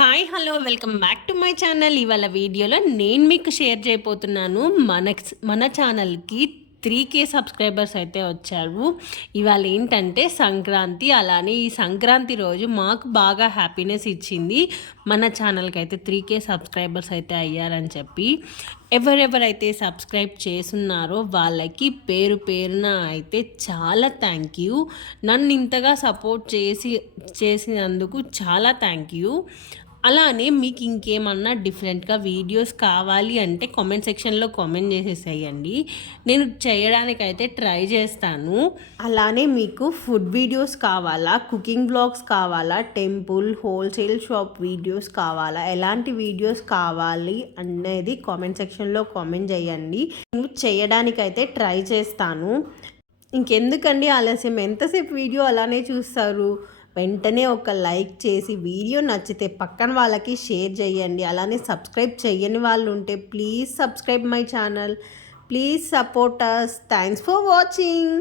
Hi hello welcome back to my channel. ఇవాళ వీడియోలో నేను మీకు షేర్ చేయబోతున్నాను మన మన ఛానల్కి త్రీ కే సబ్స్క్రైబర్స్ అయితే వచ్చారు. ఇవాళ ఏంటంటే సంక్రాంతి అలానే ఈ సంక్రాంతి రోజు మాకు బాగా హ్యాపీనెస్ ఇచ్చింది మన ఛానల్కి అయితే త్రీ కే సబ్స్క్రైబర్స్ అయితే అయ్యారని చెప్పి. ఎవరెవరైతే సబ్స్క్రైబ్ చేసున్నారో వాళ్ళకి పేరు పేరున అయితే చాలా థ్యాంక్ యూ. నన్ను ఇంతగా సపోర్ట్ చేసి చేసినందుకు చాలా థ్యాంక్ యూ. అలానే మీకు ఇంకేమన్నా డిఫరెంట్గా వీడియోస్ కావాలి అంటే కామెంట్ సెక్షన్లో కామెంట్ చేసేసేయండి. నేను చేయడానికైతే ట్రై చేస్తాను. అలానే మీకు ఫుడ్ వీడియోస్ కావాలా కుకింగ్ బ్లాగ్స్ కావాలా టెంపుల్ హోల్సేల్ షాప్ వీడియోస్ కావాలా ఎలాంటి వీడియోస్ కావాలి అనేది కామెంట్ సెక్షన్లో కామెంట్ చేయండి. నేను చేయడానికైతే ట్రై చేస్తాను. ఇంకెందుకండి ఆలస్యం? ఎంతసేపు వీడియో అలానే చూస్తారు? వెంటనే ఒక లైక్ చేసి వీడియో నచ్చితే పక్కన వాళ్ళకి షేర్ చేయండి. అలానే సబ్స్క్రైబ్ చేయని వాళ్ళు ఉంటే please subscribe my channel. Please support us thanks for watching